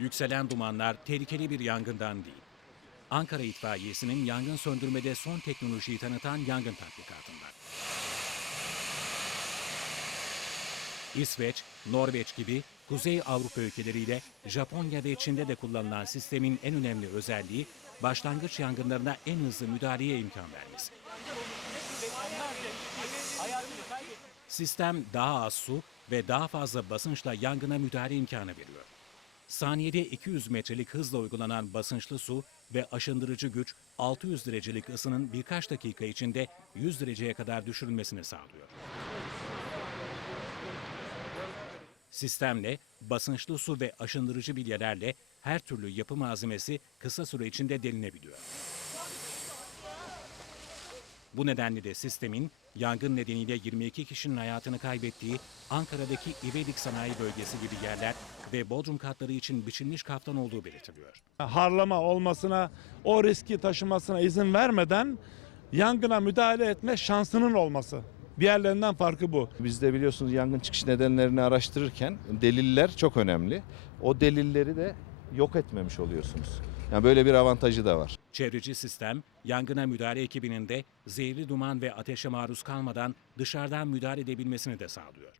Yükselen dumanlar tehlikeli bir yangından değil. Ankara İtfaiyesi'nin yangın söndürmede son teknolojiyi tanıtan yangın tatbikatından. İsveç, Norveç gibi Kuzey Avrupa ülkeleriyle Japonya ve Çin'de de kullanılan sistemin en önemli özelliği başlangıç yangınlarına en hızlı müdahaleye imkan vermesi. Sistem daha az su ve daha fazla basınçla yangına müdahale imkanı veriyor. Saniyede 200 metrelik hızla uygulanan basınçlı su ve aşındırıcı güç 600 derecelik ısının birkaç dakika içinde 100 dereceye kadar düşürülmesini sağlıyor. Sistemle basınçlı su ve aşındırıcı bilyelerle her türlü yapı malzemesi kısa süre içinde delinebiliyor. Bu nedenle de sistemin yangın nedeniyle 22 kişinin hayatını kaybettiği Ankara'daki İvedik Sanayi Bölgesi gibi yerler ve Bodrum katları için biçilmiş kaftan olduğu belirtiliyor. harlama olmasına, o riski taşımasına izin vermeden yangına müdahale etme şansının olması. Diğerlerinden farkı bu. Biz de biliyorsunuz yangın çıkış nedenlerini araştırırken deliller çok önemli. O delilleri de yok etmemiş oluyorsunuz. Yani böyle bir avantajı da var. Çevreci sistem, yangına müdahale ekibinin de zehirli duman ve ateşe maruz kalmadan dışarıdan müdahale edebilmesini de sağlıyor.